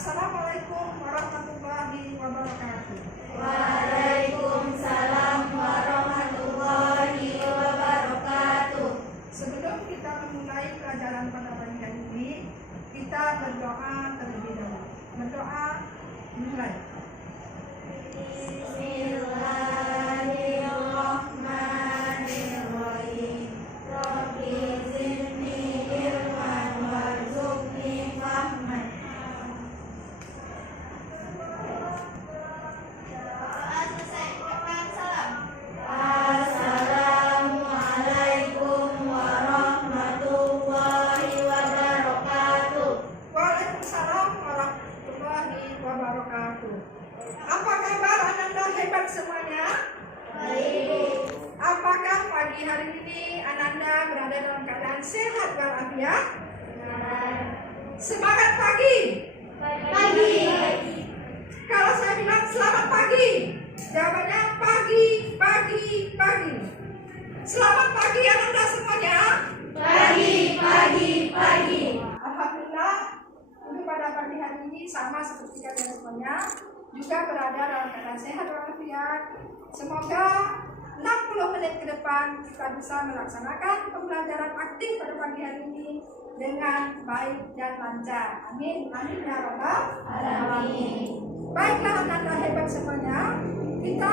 Assalamualaikum warahmatullahi wabarakatuh. Waalaikumsalam warahmatullahi wabarakatuh. Sebelum kita memulai pelajaran pada pagi hari ini, kita berdoa terlebih dahulu. Berdoa mulai. Bismillahirrahmanirrahim. Rabbi zidni ilman warzuqni fahman. Assalamualaikum warahmatullahi wabarakatuh. Waalaikumsalam warahmatullahi wabarakatuh. Apa kabar Ananda hebat semuanya? Baik. Apakah pagi hari ini Ananda berada dalam keadaan sehat walafiat? Semangat pagi. Pagi. Kalau saya bilang selamat pagi, jawabannya pagi, pagi, pagi. Selamat pagi Ananda semuanya. Pagi, pagi, pagi. Alhamdulillah, untuk pada pagi hari ini sama seperti kalian semuanya juga berada dalam keadaan sehat walafiat. Semoga 60 menit ke depan kita bisa melaksanakan pembelajaran aktif pada pagi hari ini dengan baik dan lancar. Amin, amin ya rabbal alamin. Baiklah Ananda hebat semuanya. Kita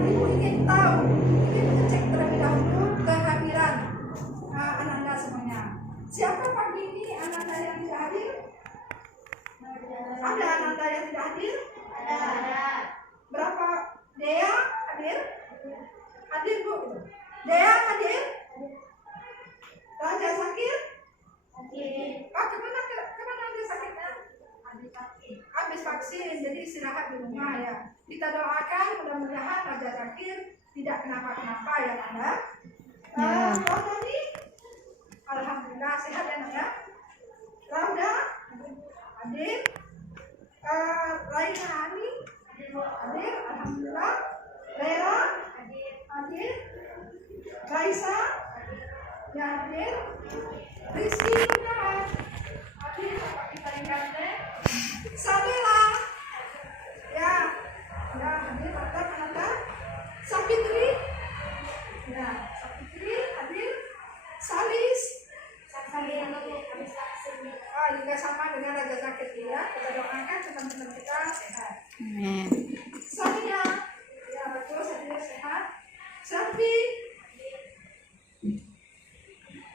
ibu ingin tahu, ingin mengecek terlebih dahulu kehadiran Ananda semuanya. Siapa pagi ini Ananda yang tidak hadir? Ada Ananda yang tidak hadir? Ada. Berapa? Dea hadir? Hadir Bu. Dea hadir? Raja sakit? Oh, kemana dia sakitnya? Habis vaksin, jadi istirahat di rumah ya. Kita doakan mudah-mudahan Raja Zakir tidak kenapa-kenapa ya Anda. Rauda nih, alhamdulillah sehat ya Nanda. Rauda hadir. Lainnya Ani hadir, alhamdulillah. Vera hadir. Raisa ya hadir. Rizky juga hadir. Kita ingatnya. Sabila ya hadir. Anda Sapitri ya Sapitri hadir. Salis juga sama dengan Raja Zakir ya. Kita doakan teman-teman kita sehat. Amin. Sonia ya betul, saya sehat. Selvi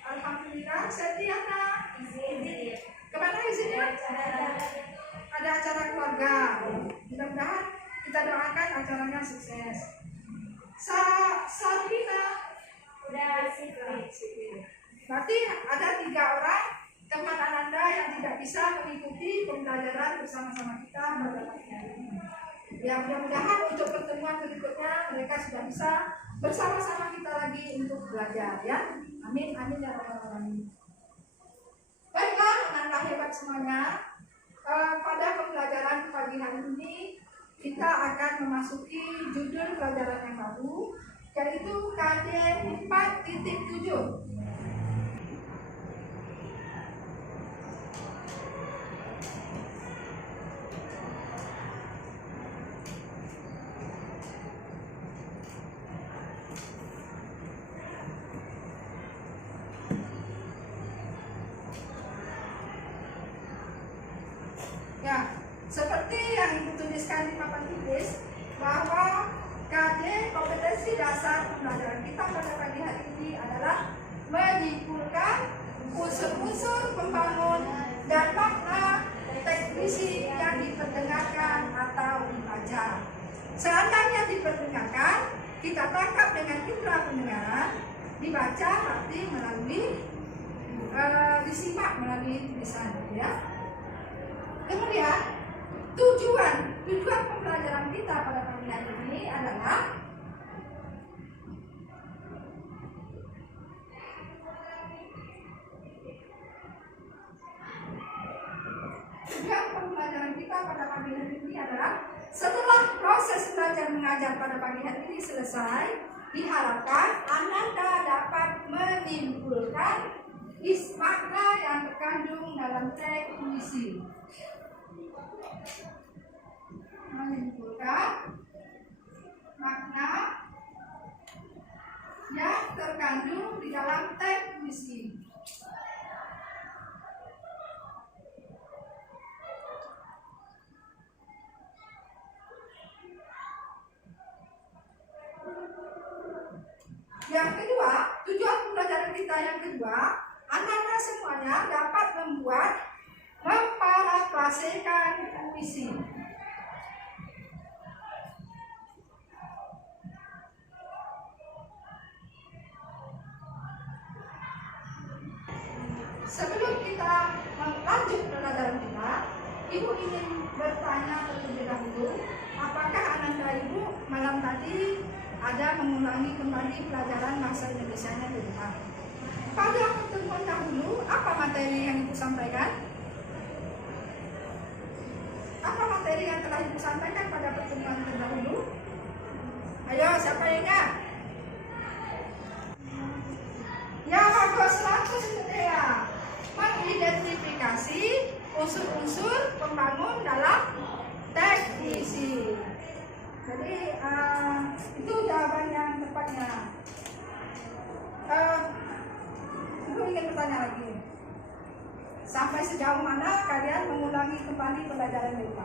alhamdulillah. Setiana kemana izinnya? Ada acara keluarga. Mudah-mudahan kita doakan acaranya sukses. Sarina Udah sipil. berarti ada 3 orang teman Ananda yang tidak bisa mengikuti pembelajaran bersama-sama kita pada pagi hari ini. Ya mudah-mudahan untuk pertemuan berikutnya mereka sudah bisa bersama-sama kita lagi untuk belajar ya. Amin, amin ya rabbal alamin. Baiklah Ananda hebat semuanya. Pada pembelajaran pagi hari ini kita akan memasuki judul pelajaran yang baru, yaitu KD 4.7. Ya, seperti yang Ibu tuliskan di papan tulis bahwa KD kompetensi dasar pembelajaran kita pada pagi hari ini adalah menyimpulkan unsur-unsur pembangun dan makna teknisi yang diperdengarkan atau dibaca. Seandainya diperdengarkan, kita tangkap dengan indera pendengaran, dibaca berarti melalui disimak melalui tulisan ya. Kemudian tujuan pembelajaran kita pada pagi hari ini adalah setelah proses belajar mengajar pada pagi hari ini selesai, diharapkan Ananda dapat menyimpulkan makna yang terkandung dalam teks puisi. terkandung di dalam teks puisi. Yang kedua, tujuan pembelajaran kita yang kedua, anak-anak semuanya dapat memparafrasekan puisi. Sebelum kita lanjut pelajaran kita, Ibu ingin bertanya terlebih dahulu, apakah anak Ibu malam tadi ada mengulangi kembali pelajaran bahasa Indonesianya di rumah? Pada pertemuan dahulu, apa materi yang Ibu sampaikan? Apa materi yang telah Ibu sampaikan pada pertemuan terdahulu? Ayo, siapa yang ingat? Ya, bagus, 100 ya. Mengidentifikasi unsur-unsur pembangun dalam teks puisi. Jadi itu jawaban yang tepatnya. Ibu ingin bertanya lagi. Sampai sejauh mana kalian mengulangi kembali pelajaran itu?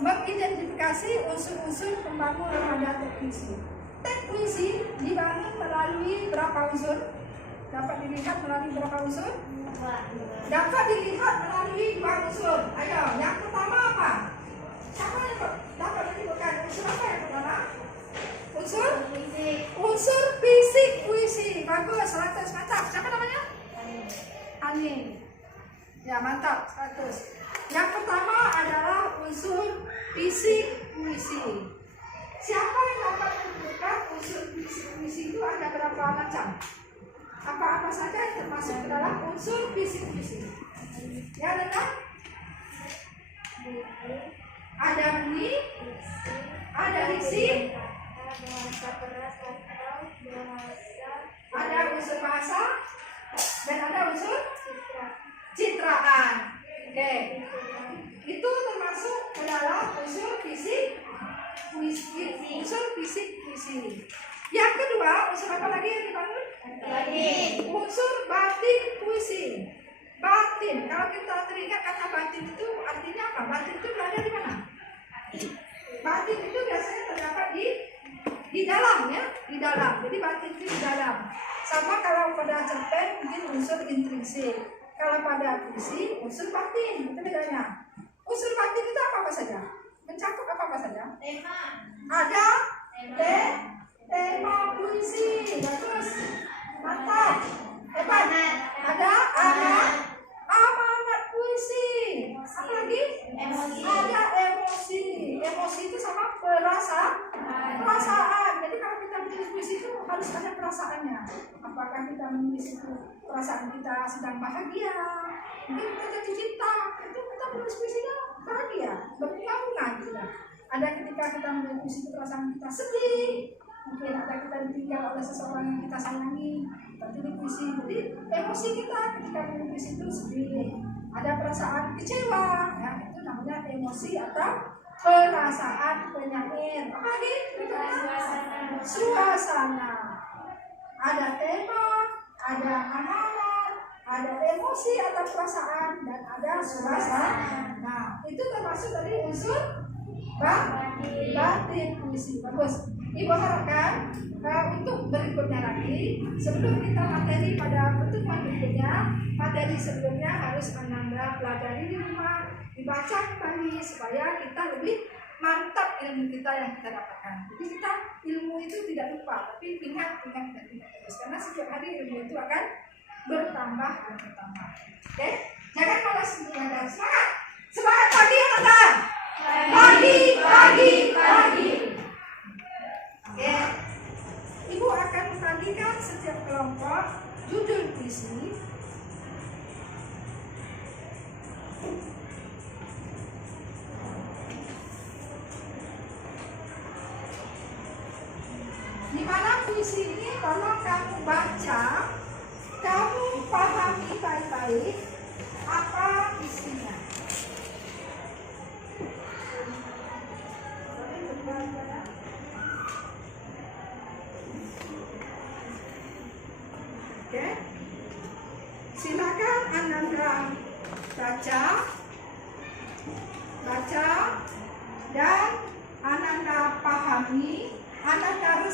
Mengidentifikasi unsur-unsur pembangun pada teks puisi. Teks puisi dibangun melalui berapa unsur? Dapat dilihat melalui berapa unsur? Dapat dilihat melalui 2 unsur. Ayo, yang pertama apa? Siapa yang dapat menyebutkan unsur apa yang pertama? Unsur fisik puisi. Bagus, 100, mantap. Siapa namanya? Ani. Ya, mantap, 100. Yang pertama adalah unsur fisik puisi. Siapa yang dapat menyebutkan unsur fisik puisi itu ada berapa macam? Apa-apa saja yang termasuk ke dalam unsur fisik puisi? Ya, ada? Ada bunyi, ada diksi, ada unsur bahasa, dan ada unsur citraan. Oke, itu termasuk ke dalam unsur fisik puisi. Yang kedua, unsur apa lagi yang dibangun? Unsur batin puisi. Batin, kalau kita teringat kata batin itu artinya apa? Batin itu berada di mana? Batin itu biasanya terdapat di dalam, ya, di dalam. Jadi batin itu di dalam. Sama kalau pada cerpen mungkin unsur intrinsik. Kalau pada puisi unsur batin, itu bedanya. Unsur batin itu apa saja? Mencakup apa saja? Tema. Ada tema puisi. Bagus, mantap, hebat. Ada amanat puisi. Apa lagi? Emosi. Ada emosi. Emosi itu sama perasaan. Jadi kalau kita menulis puisi itu harus ada perasaannya. Apakah kita menulis itu perasaan kita sedang bahagia, mungkin kita jatuh cinta, itu kita menulis puisinya bahagia, berbunga-bunga gitu ya. Ada ketika kita menulis puisi itu perasaan kita sedih, mungkin ada kita ditinggal oleh seseorang yang kita sayangi, kita tulis puisi. Jadi emosi kita ketika menulis puisi itu sedih. Ada perasaan kecewa, ya, itu namanya emosi atau perasaan penyair. Apa lagi? Suasana. Ada tema, ada amanat, ada emosi atau perasaan, dan ada suasana. Nah, itu termasuk dari unsur batin puisi. Bagus. Ibu harapkan untuk berikutnya lagi, sebelum kita materi pada pertemuan berikutnya, materi sebelumnya harus Anda pelajari di rumah, dibaca kembali supaya kita lebih mantap ilmu kita yang kita dapatkan. Jadi kita ilmu itu tidak lupa, tapi ingat terus, karena setiap hari ilmu itu akan bertambah dan bertambah. Oke, jangan malas belajar. Semangat, semangat pagi anak-anak. Pagi. Oke, Ibu akan membagikan setiap kelompok judul puisi. Di mana puisi ini kalau kamu baca, kamu pahami baik-baik apa isinya.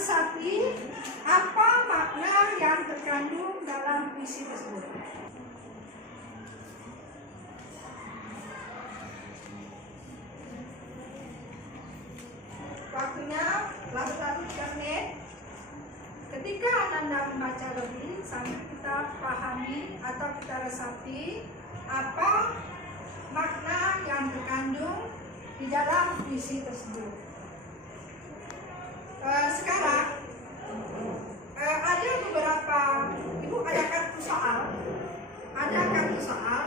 resapi apa makna yang terkandung dalam puisi tersebut. Waktunya lalu 3 menit. Ketika Ananda membaca lebih, sambil kita pahami atau kita resapi apa makna yang terkandung di dalam puisi tersebut. Sekarang ada beberapa, Ibu ada kartu soal,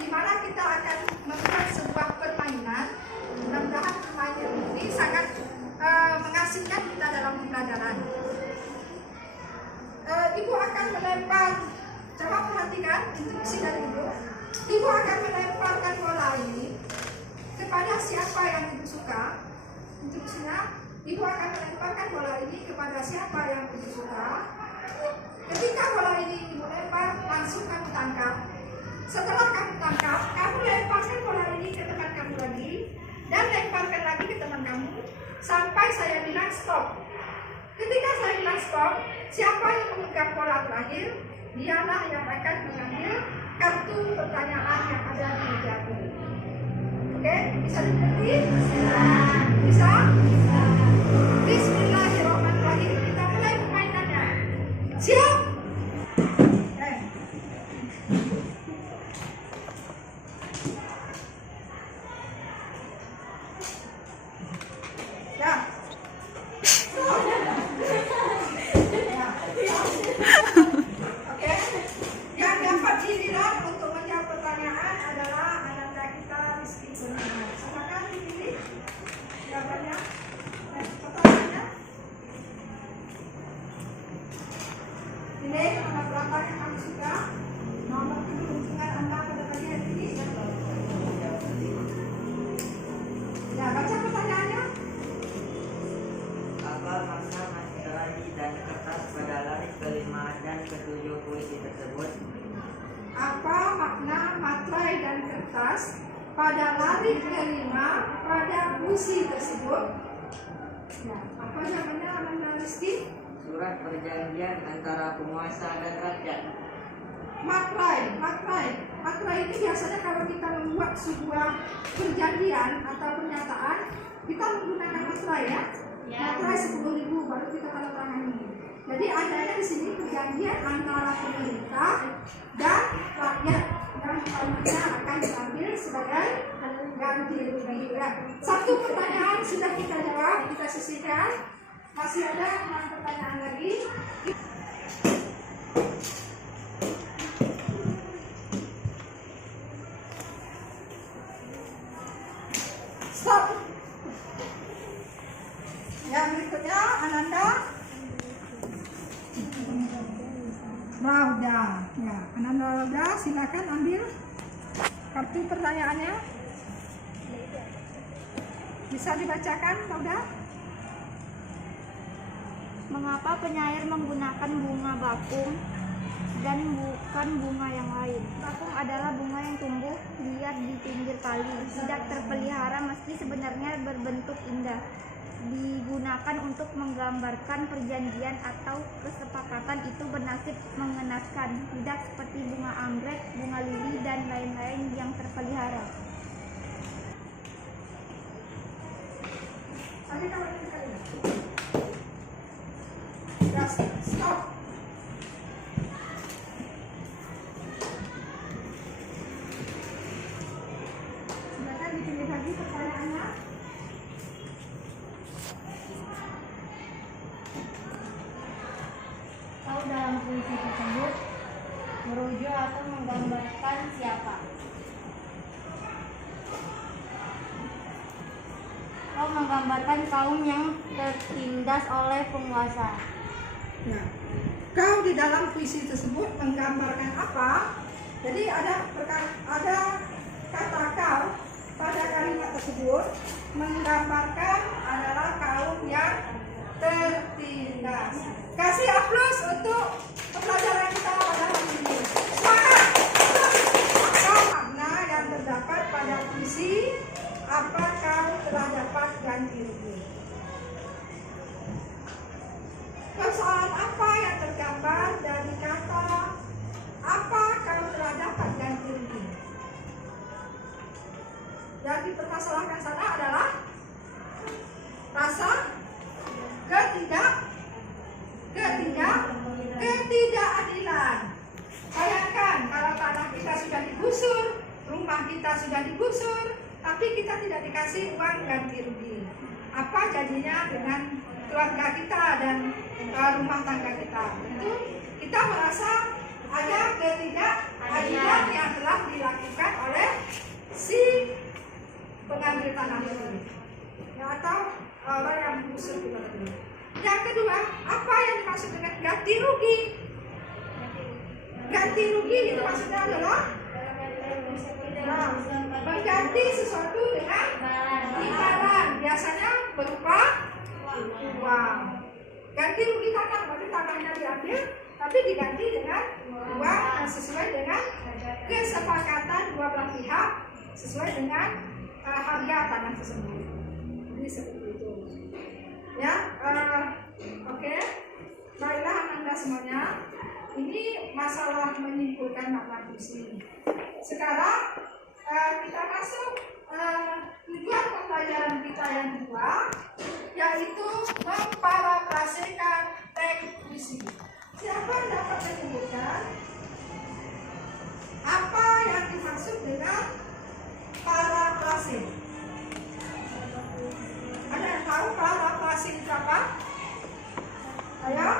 di mana kita akan membuat sebuah permainan. Mudah-mudahan permainan ini sangat mengasihkan kita dalam pembelajaran. Ibu akan melempar, coba perhatikan instruksi dari Ibu. Ibu akan melemparkan bola ini kepada siapa yang Ibu suka. Instruksinya, Ibu akan melemparkan bola ini kepada siapa yang Ibu suka. Ketika bola ini Ibu lempar, langsung kamu tangkap. Setelah kamu tangkap, kamu lemparkan bola ini ke teman kamu lagi, dan lemparkan lagi ke teman kamu sampai saya bilang stop. Ketika saya bilang stop, siapa yang memegang bola terakhir, dialah yang akan mengambil kartu pertanyaan yang ada di meja ini. Oke, bisa dimengerti? Bisa? Bismillahirrahmanirrahim. Kita mulai permainannya. Siap? Ya. Oke. Yang dapat giliran untuk menjawab pertanyaan adalah Ananda kita Rizky Kurniawan. Silakan dipilih jawabannya. Pertanyaannya. Ini nomor berapa yang kamu suka? Nomor keberuntungan Anda pada pagi hari ini. Ya, baca pertanyaannya. Apa makna matrai dan kertas pada laris kelima dan ketujuh puisi tersebut? Apa makna materai dan kertas pada laris kelima pada puisi tersebut? Ya, apa jawabannya Ananda Rizky? Surat perjanjian antara penguasa dan rakyat. Materai itu biasanya kalau kita membuat sebuah perjanjian atau pernyataan, kita menggunakan materai ya. Materai 10.000 baru kita tanda tangan ini. Jadi adanya di sini perjanjian antara pemerintah dan rakyat yang selanjutnya akan diambil sebagai ganti rugi. Satu pertanyaan sudah kita jawab, kita sisihkan. Masih ada 6 pertanyaan lagi. Stop. Yang berikutnya Ananda Rauda. Ya, Ananda Rauda, silakan ambil kartu pertanyaannya. Bisa dibacakan, Rauda? Mengapa penyair menggunakan bunga bakung dan bukan bunga yang lain? Bakung adalah bunga yang tumbuh liar di pinggir kali, tidak terpelihara meski sebenarnya berbentuk indah. Digunakan untuk menggambarkan perjanjian atau kesepakatan itu bernasib mengenaskan, tidak seperti bunga anggrek, bunga lili, dan lain-lain yang terpelihara. Stop. Silakan dipilih lagi pertanyaannya. Kau dalam puisi tersebut merujuk atau menggambarkan siapa? Kau menggambarkan kaum yang tertindas oleh penguasa. Nah, kau di dalam puisi tersebut menggambarkan apa? Jadi ada kata kau pada kalimat tersebut menggambarkan adalah kaum yang tertindas. Kasih aplaus untuk pembelajaran kita pada hari ini. Semangat! Apa makna yang terdapat pada puisi? Apa kau telah dapat ganti rugi? yang dipermasalahkan sana adalah rasa ketidakadilan. Bayangkan kalau tanah kita sudah digusur, rumah kita sudah digusur, tapi kita tidak dikasih uang ganti rugi. Apa jadinya dengan keluarga kita dan rumah tangga kita? Tentu kita merasa ada ketidakadilan yang telah dilakukan oleh si pengambil tanah itu, ya, atau orang yang menggusur kita tadi. Yang kedua, apa yang dimaksud dengan ganti rugi? Ganti rugi itu maksudnya adalah mengganti sesuatu dengan imbalan, biasanya berupa uang. Ganti rugi tanah, berarti tanahnya diambil tapi diganti dengan uang sesuai dengan kesepakatan dua belah pihak, sesuai dengan harga tanah tersebut. Jadi seperti itu. Ya, oke. Baiklah Anda semuanya. Ini masalah menyimpulkan makna puisi. Sekarang kita masuk tujuan pembelajaran kita yang kedua, yaitu memparafrasekan teks puisi. Siapa yang dapat menyebutkan apa yang dimaksud dengan parafrase? Ada yang tahu parafrase itu apa? Ayo.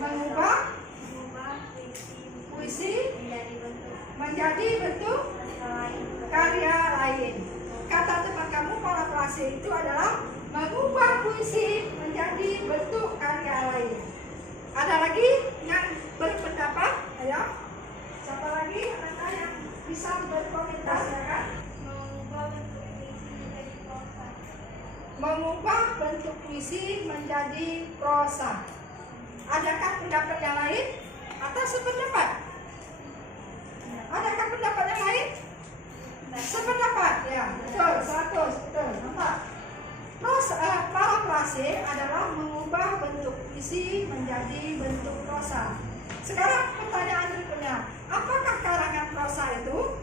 Mengubah puisi menjadi bentuk karya lain. Kata teman kamu, parafrase itu adalah mengubah puisi menjadi bentuk karya lain. Ada lagi yang berpendapat? Ayo. Siapa lagi? Ada yang bisa berkomentar, ya kan? Mengubah bentuk puisi menjadi prosa. Adakah pendapat yang lain atau sependapat? Adakah pendapat yang lain? Sependapat, ya, betul, 100, betul, nampak. Parafrase adalah mengubah bentuk puisi menjadi bentuk prosa. Sekarang pertanyaan berikutnya, apakah karangan prosa itu?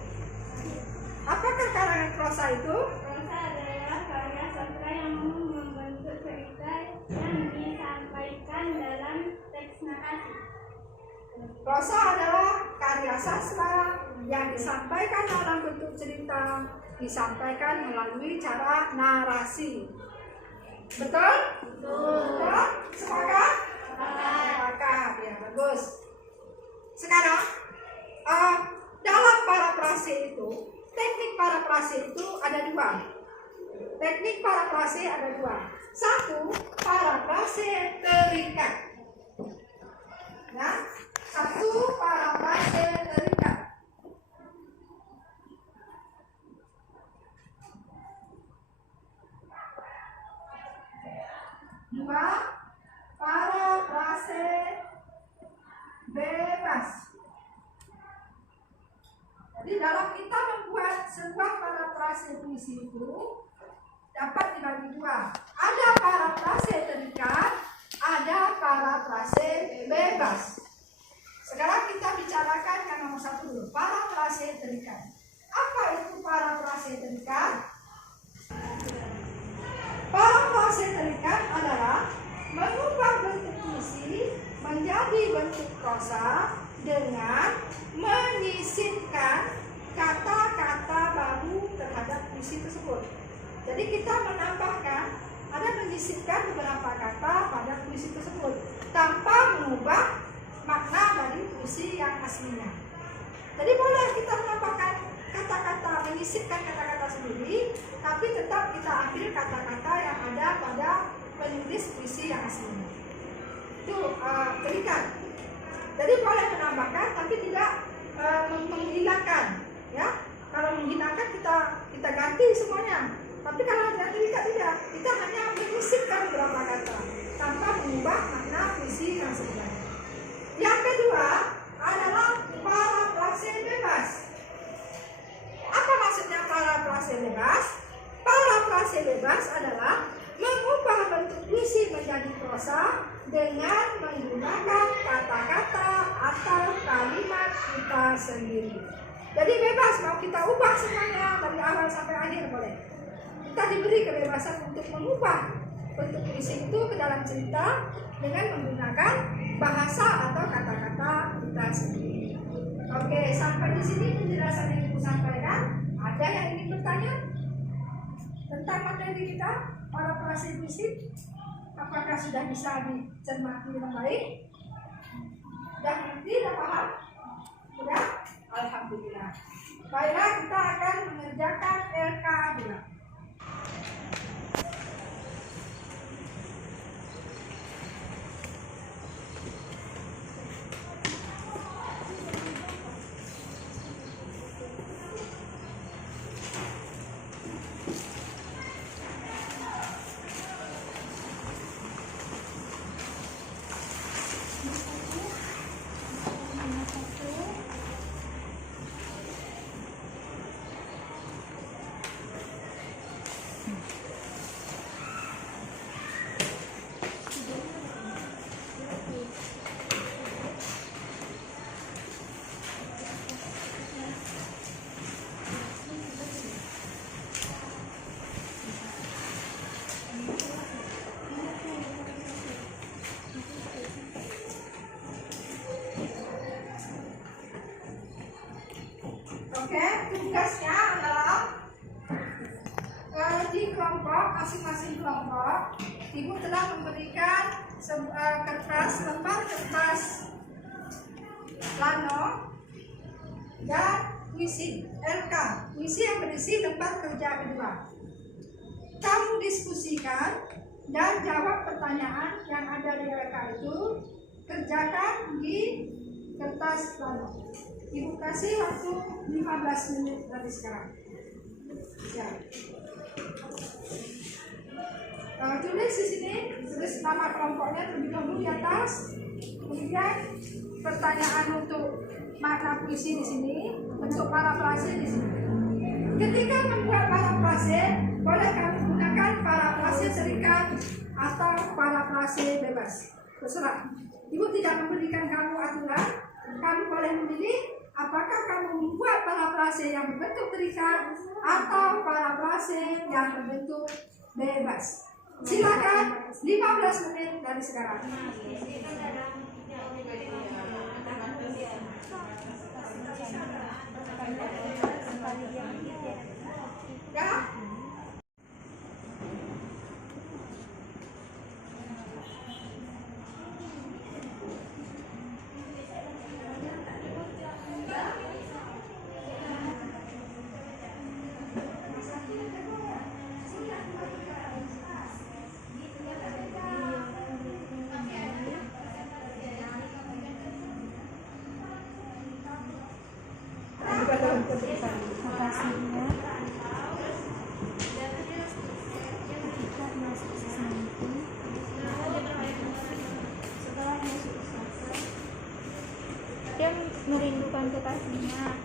Apakah karangan prosa itu? Prosa adalah karya sastra yang membentuk cerita yang disampaikan dalam teks narasi. Prosa adalah karya sastra yang disampaikan dalam bentuk cerita, disampaikan melalui cara narasi. Betul? Betul. Sepakat? Sepakat. Ya, bagus. Sekarang dalam parafrase itu, teknik parafrase itu ada dua. Teknik parafrase ada dua. Satu, parafrase terikat. Ya, satu parafrase terikat. Dua, parafrase bebas. Jadi dalam kita membuat sebuah parafrase puisi itu dapat dibagi dua. Ada parafrase terikat, ada parafrase bebas. Sekarang kita bicarakan yang nomor satu dulu, parafrase terikat. Apa itu parafrase terikat? Parafrase terikat adalah mengubah bentuk puisi menjadi bentuk prosa dengan menyisipkan kata-kata baru terhadap puisi tersebut. Jadi kita menambahkan, ada menyisipkan beberapa kata pada puisi tersebut tanpa mengubah makna dari puisi yang aslinya. Jadi boleh kita menambahkan kata-kata, menyisipkan kata-kata sendiri, tapi tetap kita ambil kata-kata yang ada pada penulis puisi yang aslinya. Itu terikat. Jadi boleh menambahkan, tapi tidak menghilangkan. Ya, kalau menghilangkan kita ganti semuanya. Tapi kalau tidak terikat tidak, kita hanya menyisipkan beberapa kata tanpa mengubah makna puisi yang sebenarnya. Yang kedua adalah parafrase bebas. Apa maksudnya parafrase bebas? Parafrase bebas adalah mengubah bentuk puisi menjadi prosa dengan menggunakan kata-kata atau kalimat kita sendiri. sendiri. Jadi bebas, mau kita ubah semuanya dari awal sampai akhir boleh. Kita diberi kebebasan untuk mengubah bentuk puisi itu ke dalam cerita dengan menggunakan bahasa atau kata-kata kita sendiri. Oke, sampai di sini penjelasan yang Ibu sampaikan. Ada yang ingin bertanya tentang materi kita, para puisi? Apakah sudah bisa dicermati dengan baik? Sudah ngerti, sudah paham? Sudah? Alhamdulillah. Baiklah, kita akan mengerjakan LK2. Oke, tugasnya adalah di kelompok, masing-masing kelompok, Ibu telah memberikan lembar kertas plano dan puisi LK, puisi yang berisi lembar kerja kedua. Kamu diskusikan dan jawab pertanyaan yang ada di LK itu, kerjakan di kertas plano. Ibu kasih waktu 15 menit dari sekarang. Ya. Tulis di sini, tulis nama kelompoknya terlebih dahulu di atas. Kemudian pertanyaan untuk makna puisi di sini, bentuk parafrase di sini. Ketika membuat parafrase, boleh kamu gunakan parafrase serikat atau parafrase bebas. Terserah. Ibu tidak memberikan kamu aturan. Kamu boleh memilih apakah kamu membuat parafrase yang berbentuk terikat atau parafrase yang berbentuk bebas. Silakan 15 menit dari sekarang. Ya? Dia merindukan kekasihnya.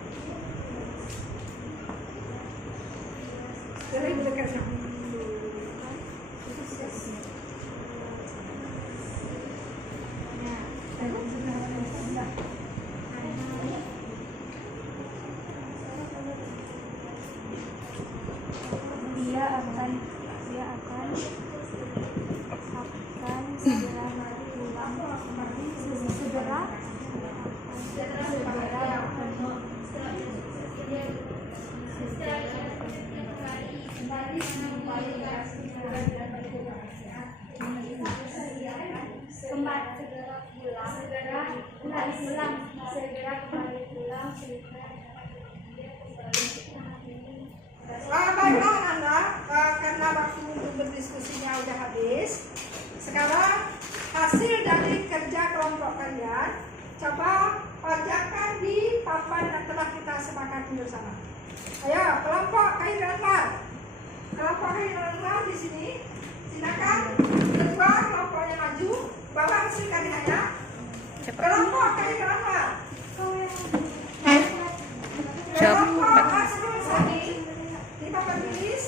Dia akan segera pulang, Baiklah Anda, karena waktu untuk berdiskusinya udah habis. Sekarang hasil dari kerja kelompok kalian coba kerjakan di papan yang telah kita sepakati bersama. Ayo, kelompok Khairul Anwar. Kelompok Khairul Anwar di sini. Silakan kedua kelompoknya maju, bawa hasil karyanya. Kelompok Khairul Anwar. Kelompok Asrul Sani di papan tulis.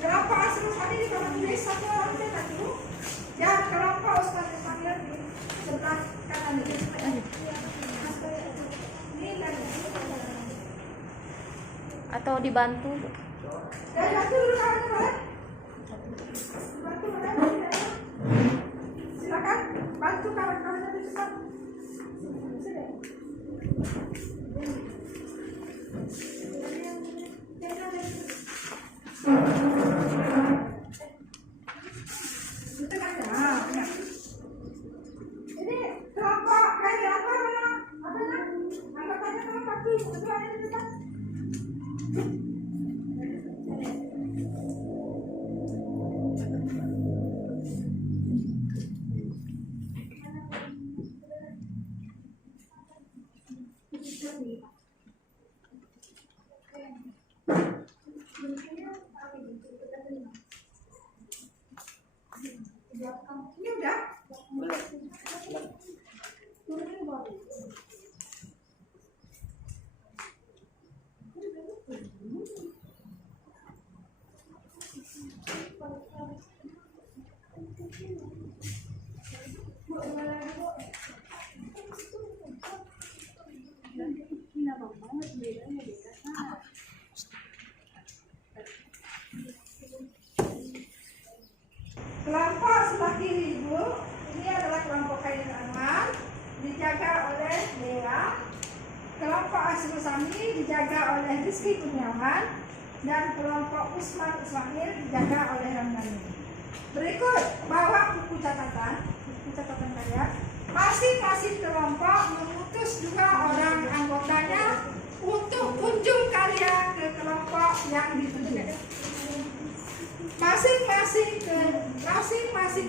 Kelompok Asrul Sani di papan tulis, satu orang dia maju. Dan kelompok Ustaz Ismail di sebelah kanan ini. atau dibantu? Bantu dulu kawan-kawan. Bantu kawan-kawan. Silakan bantu kawan-kawan lebih cepat. Sini. Ini kelompok kayak apa mana? Angkatannya kelompok tuh, ketuanya di depan. Ini udah? Kelompok sebelah kiri Ibu, ini adalah kelompok Khairul Anwar, dijaga oleh Dea. Kelompok Asrul Sami dijaga oleh Rizky Kurniawan, dan kelompok Usman Ismail dijaga oleh Ramdhani. Berikut bawa buku catatan karya. Masing-masing kelompok mengutus 2 orang anggotanya untuk kunjung karya ke kelompok yang dituju. Masing-masing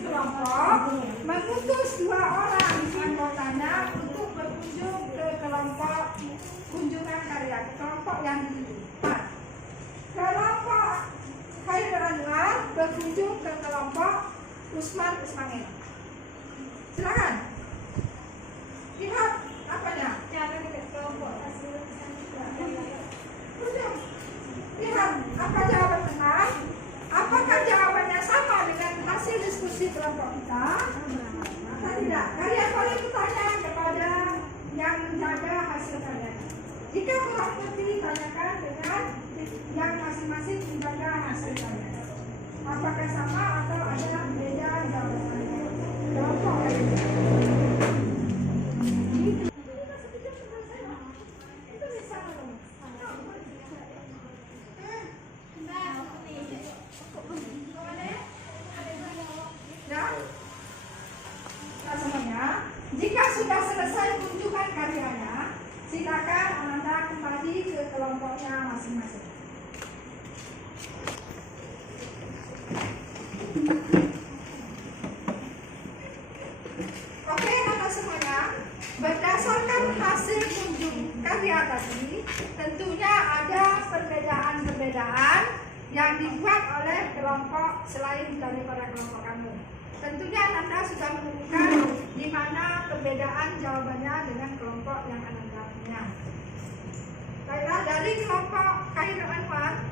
kelompok mengutus 2 orang anggotanya untuk berkunjung ke kelompok kunjungan karya, ke kelompok yang dituju. Kelompok Khairul Anwar berkunjung ke kelompok Usman Ismail. Silakan. Lihat apanya? Kunjung. Lihat apa jawaban tengah? Apakah jawabannya sama dengan hasil diskusi kelompok kita? Atau tidak? Kalian boleh bertanya kepada yang menjaga hasil kalian. Jika kurang ngerti, tanyakan dengan yang masing-masing menjaga hasil kalian. Apakah sama atau ada beda jawabannya? Kelompok semuanya, jika sudah selesai kunjungan karyanya, silakan Anda kembali ke kelompoknya masing-masing. Oke, anak semuanya, berdasarkan hasil kunjung karya tadi, tentunya ada perbedaan-perbedaan yang dibuat oleh kelompok selain daripada kelompok kamu. Tentunya Anda sudah menemukan di mana perbedaan jawabannya dengan kelompok yang Anda punya. Baiklah, dari kelompok Khairul Anwar,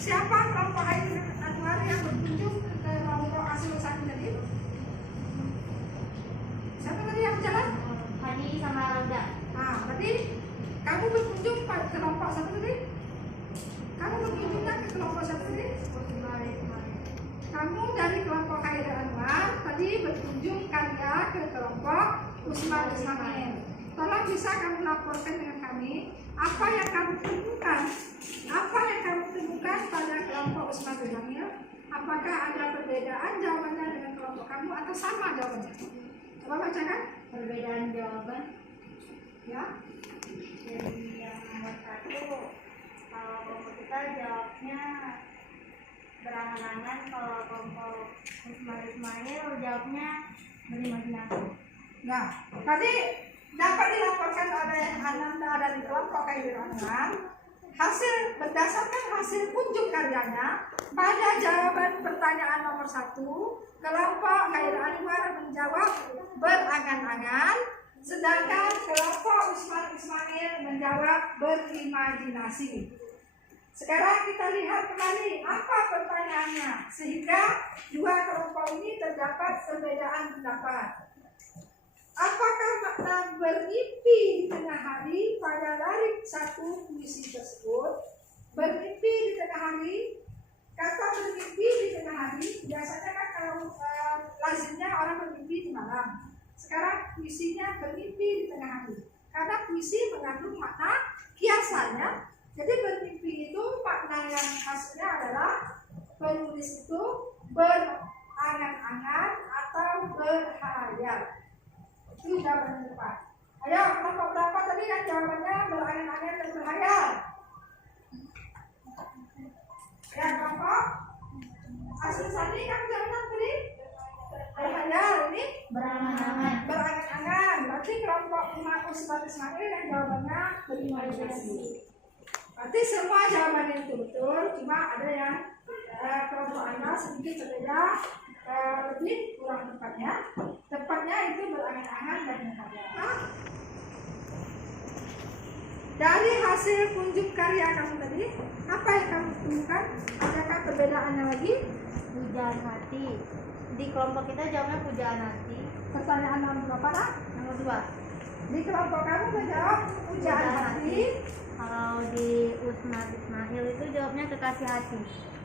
siapa kelompok Khairul Anwar yang berkunjung ke kelompok Asrul Sami tadi? Siapa tadi yang jalan? Hani sama Rauda. Nah, berarti kamu berkunjung ke kelompok satu tadi? Kamu berkunjung ke kelompok satu tadi? Kamu dari kelompok Khairul Anwar tadi berkunjung karya ke kelompok Usman Ismail. Tolong bisa kamu laporkan dengan kami apa yang kamu temukan. Apa yang kamu temukan pada kelompok Usman Ismail? Apakah ada perbedaan jawabannya dengan kelompok kamu atau sama jawabannya? Coba bacakan Perbedaan jawaban ya. dari yang nomor 1, kalau kelompok kita jawabnya berangan-angan, kalau kelompok Usman Ismail jawabnya berimajinasi. Nah, tadi dapat dilaporkan oleh Ananda dari kelompok Khairul Anwar, berdasarkan hasil kunjung karyanya pada jawaban pertanyaan nomor 1, kelompok Khairul Anwar menjawab berangan-angan, sedangkan kelompok Usman Ismail menjawab berimajinasi. Sekarang kita lihat kembali apa pertanyaannya, sehingga 2 kelompok ini terdapat perbedaan pendapat. Apakah makna bermimpi di tengah hari pada larik 1 puisi tersebut bermimpi di tengah hari. Kata bermimpi di tengah hari biasanya kan kalau lazimnya orang bermimpi di malam. Sekarang puisinya bermimpi di tengah hari. Karena puisi mengandung makna kiasannya. Jadi bermimpi itu makna yang khasnya adalah penulis itu berangan-angan atau berhayal. Itu jawaban yang tepat. Ayo, kelompok berapa tadi yang jawabannya berangan-angan dan berhayal? Ya, kelompok Asli Sani kan jawaban tadi berhayal, ini Berangan-angan. berangan-angan. Berarti kelompok Markus Ismail yang jawabannya berimajinasi. Berarti semua jawabannya itu betul, cuma ada yang kelompok Anda sedikit berbeda, lebih kurang tepatnya. Tepatnya itu berangan-angan dan berhayal. Dari hasil kunjuk karya kamu tadi, apa yang kamu temukan? Adakah perbedaannya lagi? Pujaan hati. Di kelompok kita jawabnya pujaan hati. Pertanyaan nomor berapa nak? Nomor 2. Di kelompok kamu menjawab pujaan hati. Kalau di Usman Ismail itu jawabnya kekasih hati.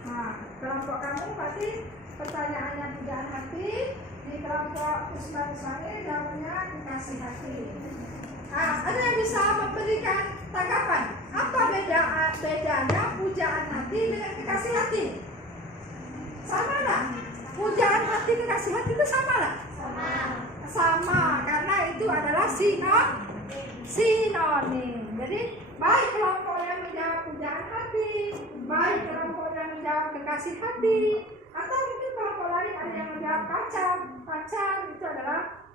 Nah, kelompok kamu berarti pertanyaannya pujaan hati. Di kelompok Usman Ismail jawabnya kekasih hati. Nah, ada yang bisa memberikan tanggapan? Apa bedanya pujaan hati dengan kekasih hati? Sama lah. Pujaan hati kekasih hati itu sama lah. Sama, karena itu adalah sinonim. Jadi baik kelompok yang menjawab pujaan hati, baik kelompok yang menjawab kekasih hati, atau mungkin kelompok lain ada yang menjawab pacar itu adalah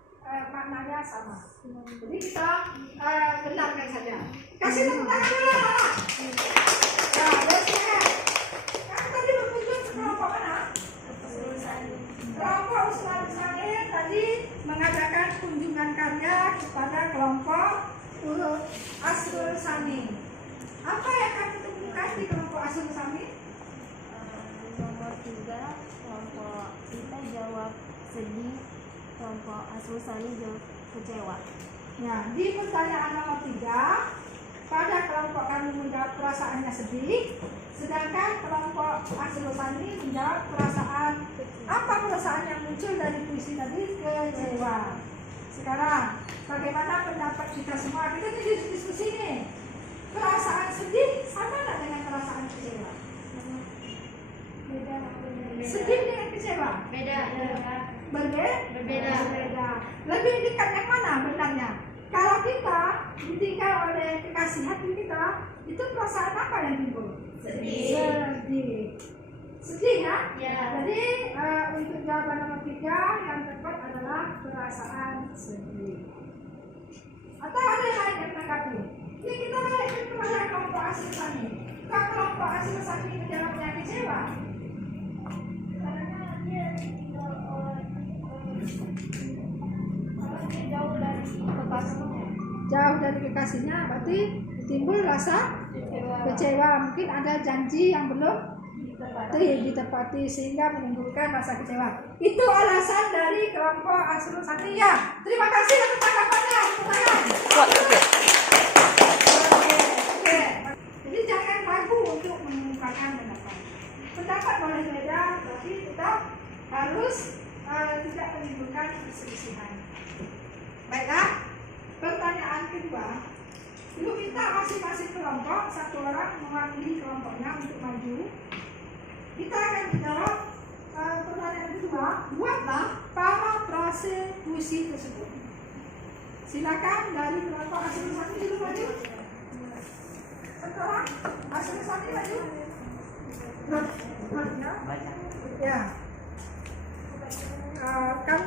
maknanya sama. Jadi kita benarkan saja. Kasih tepuk tangan dulu, Pak. Ya, biasanya kan tadi berkunjung ke kelompok mana? Kelompok Usman Ismail tadi mengadakan kunjungan karya kepada kelompok Asrul Sani. Apa yang kamu temukan di kelompok Asrul Sani? Nomor 3, kelompok kita jawab sedih. Kelompok Asrul Sani jawab kecewa. Ya, di pertanyaan nomor 3, pada kelompok kamu menjawab perasaannya sedih, sedangkan kelompok Asrul Sani menjawab perasaan. Apa perasaan yang muncul dari puisi tadi? Kecewa. Sekarang, bagaimana pendapat kita semua? Kita jadi diskusi nih. Perasaan sedih sama nggak dengan perasaan kecewa? Sedih dengan kecewa? Beda. Berbeda. Lebih dekat yang mana benarnya? Kalau kita ditinggal oleh kekasih hati kita, itu perasaan apa yang timbul? Sedih ya? Ya. Jadi untuk jawaban nomor 3 yang tepat adalah perasaan sedih. Atau ada yang lain yang menanggapi? Ini kita balik kepada kelompok Asrul Sani. Kalau kelompok Asrul Sani menjawabnya kecewa, jauh dari kekasihnya, berarti timbul rasa kecewa. Mungkin ada janji yang belum ditepati sehingga menimbulkan rasa kecewa. Itu alasan dari kelompok Asrul Sani. Ya, terima kasih atas tanggapannya. Oke. Jadi jangan ragu untuk mengungkapkan pendapat. Pendapat boleh beda, tapi tetap harus tidak menimbulkan perselisihan. Baiklah, pertanyaan kedua. Dulu minta masing-masing kelompok satu orang mewakili kelompoknya untuk maju. Kita akan menjawab pertanyaan kedua. Buatlah parafrase puisi tersebut. Silakan dari kelompok Asrul Sani dulu maju. Sekarang Asrul Sani maju. Baca. Ya. Kamu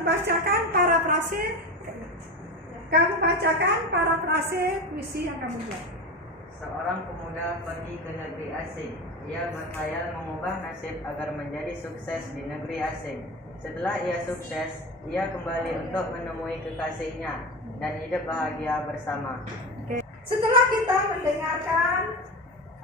bacakan parafrase puisi yang kamu buat. Seorang pemuda pergi ke negeri asing. Ia berkhayal mengubah nasib agar menjadi sukses di negeri asing. Setelah ia sukses, ia kembali untuk menemui kekasihnya dan hidup bahagia bersama. Oke. Setelah kita mendengarkan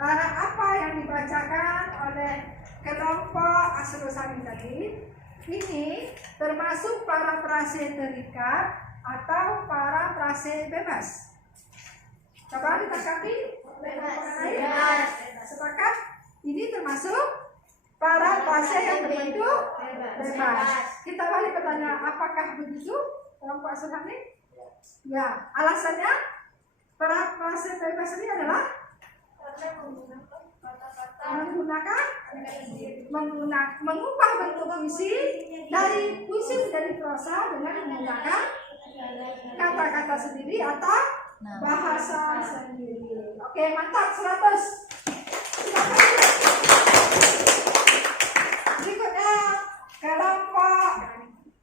apa yang dibacakan oleh kelompok Asrul Sani tadi, ini termasuk parafrase terikat atau parafrase bebas. Coba ditanggapi. Bebas. Sepakat? bebas. Kita balik pertanyaan, apakah begitu kelompok asuh ini? Ya, alasannya parafrase bebas ini adalah mengubah bentuk puisi dari puisi menjadi prosa dengan menggunakan kata-kata sendiri atau bahasa sendiri. Oke, mantap, 100. Silakan. Berikutnya kelompok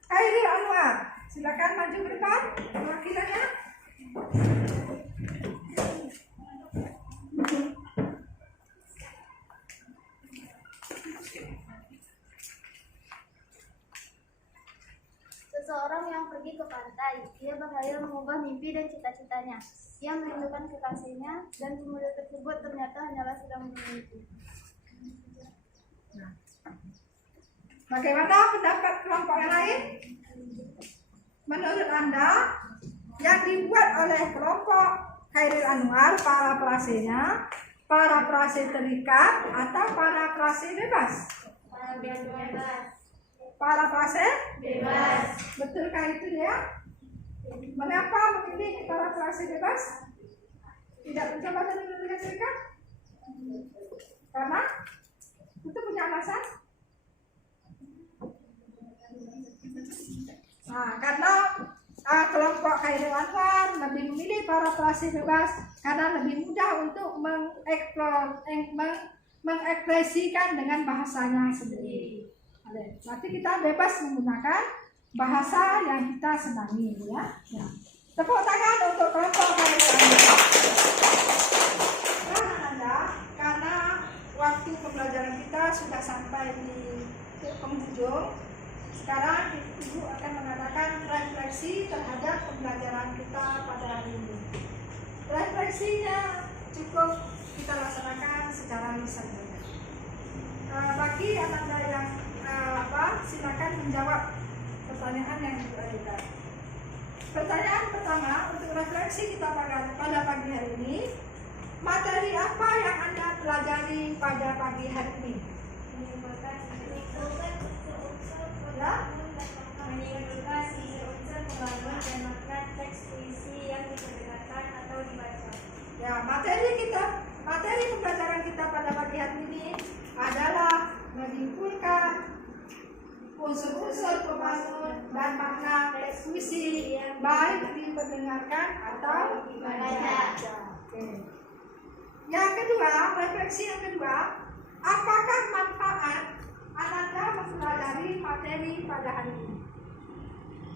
Khairil Anwar. Silakan maju ke depan perwakilannya. Seseorang yang pergi ke pantai, ia berhayal mengubah mimpi dan cita-citanya. Ia merindukan kekasihnya dan pemuda tersebut ternyata hanyalah sedang bermimpi. Bagaimana pendapat kelompok yang lain? Menurut Anda, yang dibuat oleh kelompok Khairil Anwar parafrasenya, parafrase terikat atau parafrase bebas? Parafrase bebas. Betulkah itu ya? Mengapa memilih parafrase bebas? Tidak mencoba dengan menulis terikat? Karena itu punya alasan? Nah, karena kelompok Khairil Anwar lebih memilih parafrase bebas karena lebih mudah untuk mengekspresikan dengan bahasanya sendiri. Berarti kita bebas menggunakan bahasa yang kita senangi, ya. Tepuk tangan untuk kelompok Khairil Anwar. Karena waktu pembelajaran kita sudah sampai di penghujung. Sekarang Ibu akan mengadakan refleksi terhadap pembelajaran kita pada hari ini. Refleksinya cukup kita laksanakan secara lisan. Bagi Anda yang silakan menjawab pertanyaan yang diajukan. Pertanyaan pertama untuk refleksi kita pada pagi hari ini, materi apa yang Anda pelajari pada pagi hari ini? Mengidentifikasi unsur pembangun dan makna teks puisi yang diperdengarkan atau dibaca. Ya, materi pembelajaran kita pada pagi hari ini adalah menyimpulkan unsur-unsur pembangun dan makna teks puisi baik diperdengarkan atau dibaca. Oke. Yang kedua, refleksi yang kedua, apakah manfaat Anda mempelajari materi pada hari ini?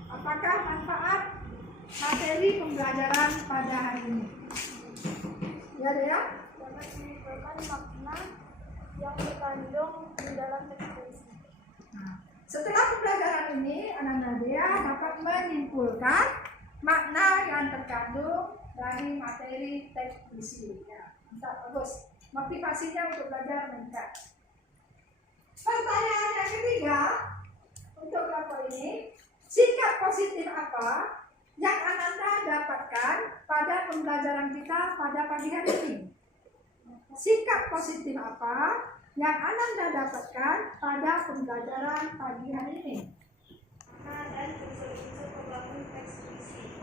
Apakah manfaat materi pembelajaran pada hari ini? Ya, ya? Dapat menyimpulkan makna yang terkandung di dalam teks puisi. Setelah pembelajaran ini, Ananda Dea dapat menyimpulkan makna yang terkandung dari materi teks puisi. Ya, bagus. Motivasinya untuk belajar meningkat. Pertanyaan yang ketiga untuk kelompok ini, sikap positif apa yang Ananda dapatkan pada pembelajaran kita pada pagi hari ini? Sikap positif apa yang Ananda dapatkan pada pembelajaran pagi hari ini? Dan unsur-unsur pembangun teks puisi.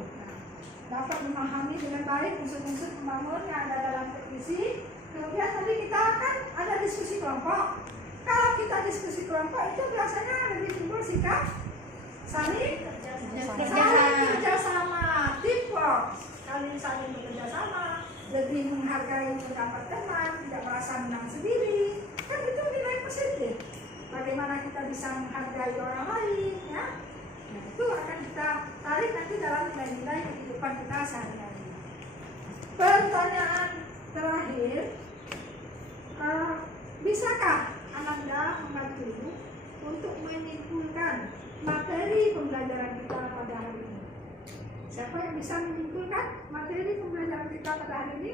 Dapat memahami dengan baik unsur-unsur pembangun yang ada dalam teks puisi. Kemudian tadi kita akan ada diskusi kelompok. Kalau kita diskusi kelompok itu biasanya lebih timbul sikap saling kerjasama, teamwork, saling bekerja sama, lebih menghargai pendapat teman, tidak merasa menang sendiri. Kan itu nilai positif. Bagaimana kita bisa menghargai orang lain, ya? Nah, itu akan kita tarik nanti dalam nilai-nilai kehidupan kita sehari-hari. Pertanyaan terakhir, bisakah Ananda membantu untuk menyimpulkan materi pembelajaran kita pada hari ini? Siapa yang bisa menyimpulkan materi pembelajaran kita pada hari ini?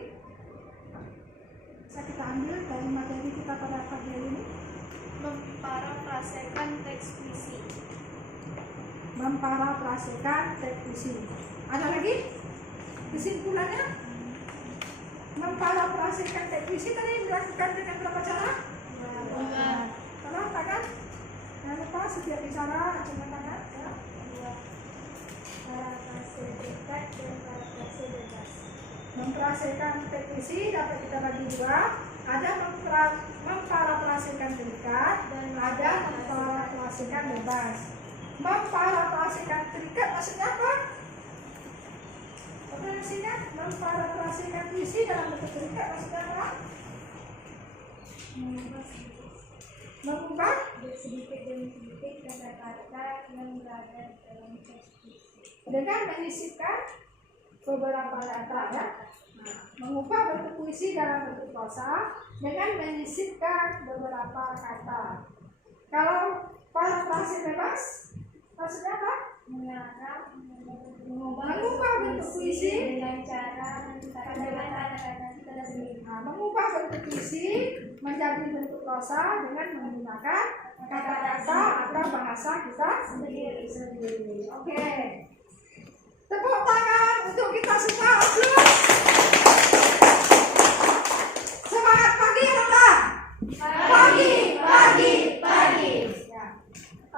Bisa kita ambil dari materi kita pada pagi hari ini? Memparafrasekan teks puisi. Memparafrasekan teks puisi. Ada lagi kesimpulannya? Memparafrasekan teks puisi tadi dilakukan dengan berapa cara? Tolong tangan Jangan lupa setiap bicara angkat tangan. Ya. Para pasien dekat dan para pasien bebas. Memperhasilkan petisi dapat kita bagi dua. Ada memparafrasekan terikat dan ada memparafrasekan bebas. Memparafrasekan terikat maksudnya apa? Apa maksudnya? Memparafrasekan puisi dalam bentuk terikat maksudnya apa? Mengubah Sedikit demi sedikit kata-kata yang berada dalam teks puisi. dengan menyisipkan beberapa kata ya. Mengubah bentuk puisi dalam bentuk prosa dengan menyisipkan beberapa kata. Kalau parafrase bebas maksudnya apa? Mengubah bentuk puisi dengan cara mengubah bentuk puisi menjadi bentuk prosa dengan menggunakan kata-kata atau bahasa kita sendiri. Oke. Tepuk tangan untuk kita semua. Semangat pagi anak. Pagi. Ya.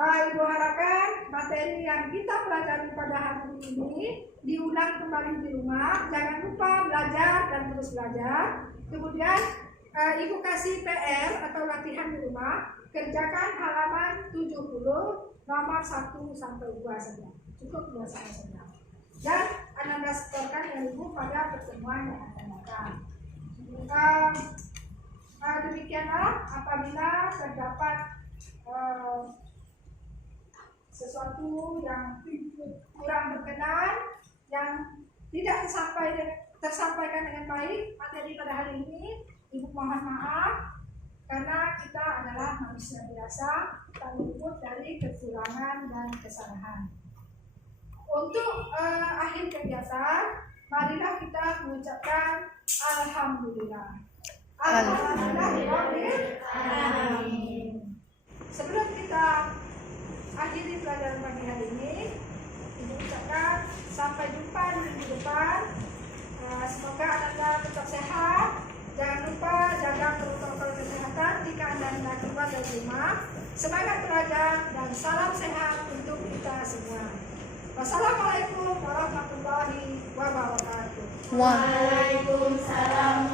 Ibu harapkan materi yang kita pelajari pada hari ini diulang kembali di rumah. Jangan lupa belajar dan terus belajar. Kemudian Ibu kasih PR atau latihan di rumah. Kerjakan halaman 70 nomor 1 sampai 2 saja. Cukup 2 saja. Dan Anda setorkan yang Ibu pada pertemuan yang akan datang. Demikianlah apabila terdapat sesuatu yang kurang berkenan, yang tidak tersampaikan dengan baik materi pada hari ini, Ibu mohon maaf karena kita adalah manusia biasa, kita luput dari kekurangan dan kesalahan. Untuk akhir kegiatan, marilah kita mengucapkan Alhamdulillah. Amin. Sebelum kita akhiri pelajaran pagi hari ini, Ibu ucapkan sampai jumpa di minggu depan. Semoga Anda tetap sehat. Jangan lupa jaga protokol kesehatan jika Anda hendak keluar dari rumah. Semangat belajar dan salam sehat untuk kita semua. Wassalamualaikum warahmatullahi wabarakatuh. Waalaikumsalam